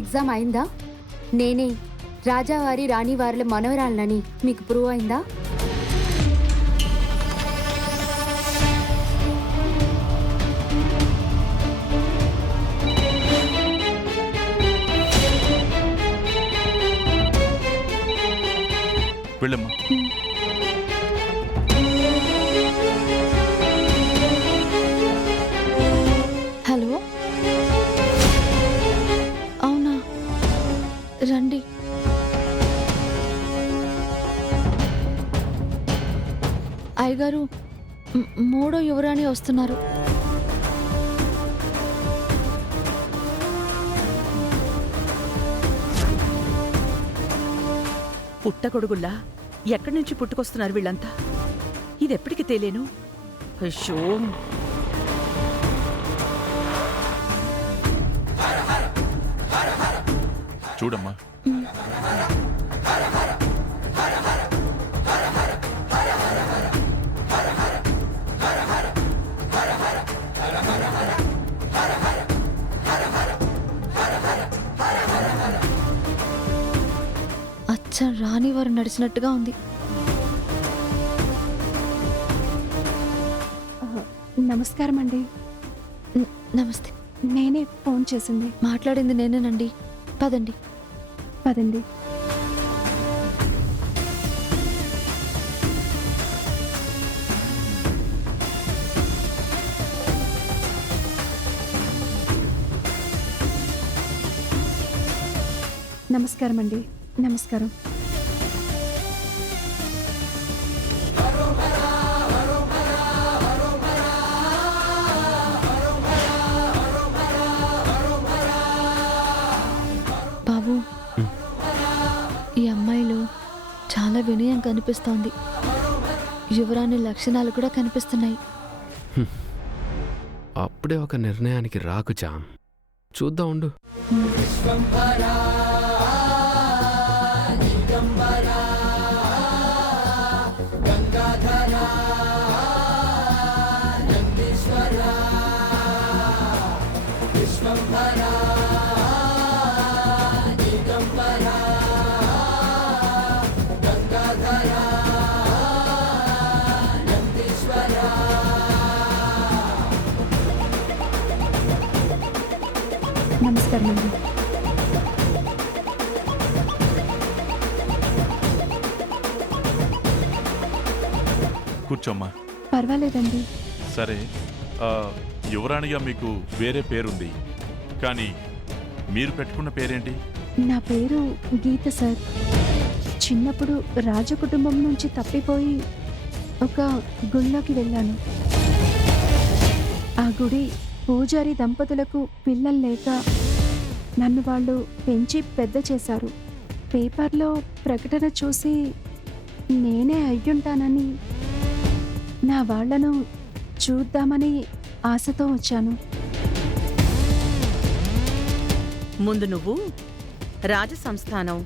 Exam అయిందా? నేనే రాజావారి రాణివారుల మనవరాలనని మీకు ప్రూవ్ అయిందా? వెళ్ళమ్మా. హలో, అవునా, రండి. అయ్యగారు, మూడో యువరాణి వస్తున్నారు. పుట్టగొడుగుల్లా ఎక్కడి నుంచి పుట్టుకొస్తున్నారు వీళ్ళంతా? ఇదెప్పటికి తేలేను? అయ్యో, చూడమ్మా, అచ్చం రానివారు నడిచినట్టుగా ఉంది. నమస్కారం అండి. నమస్తే. నేనే ఫోన్ చేసింది. మాట్లాడింది నేనేనండి. పదండి. పదండి. నమస్కారం అండి. నమస్కారం. బాబు, ఈ అమ్మాయిలో చాలా వినయం కనిపిస్తోంది. యువరాణి లక్షణాలు కూడా కనిపిస్తున్నాయి. అప్పుడే ఒక నిర్ణయానికి రాకు జామ్. చూద్దాం ఉండు. నమస్కారం అండి. కూర్చోమ్మా. పర్వాలేదండి. సరే, యువరాణిగా మీకు వేరే పేరుంది, కానీ మీరు పెట్టుకున్న పేరేంటి? నా పేరు గీత సార్. చిన్నప్పుడు రాజకుటుంబం నుంచి తప్పిపోయి ఒక గుళ్ళోకి వెళ్ళాను. ఆ గుడి పూజారి దంపతులకు పిల్లలు లేక నన్ను వాళ్ళు పెంచి పెద్ద చేశారు. పేపర్లో ప్రకటన చూసి నేనే అయ్యుంటానని నా వాళ్లను చూద్దామని ఆశతో వచ్చాను. ముందు నువ్వు రాజసంస్థానం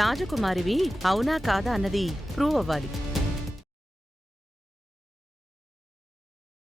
రాజకుమారివి అవునా కాదా అన్నది ప్రూవ్ అవ్వాలి.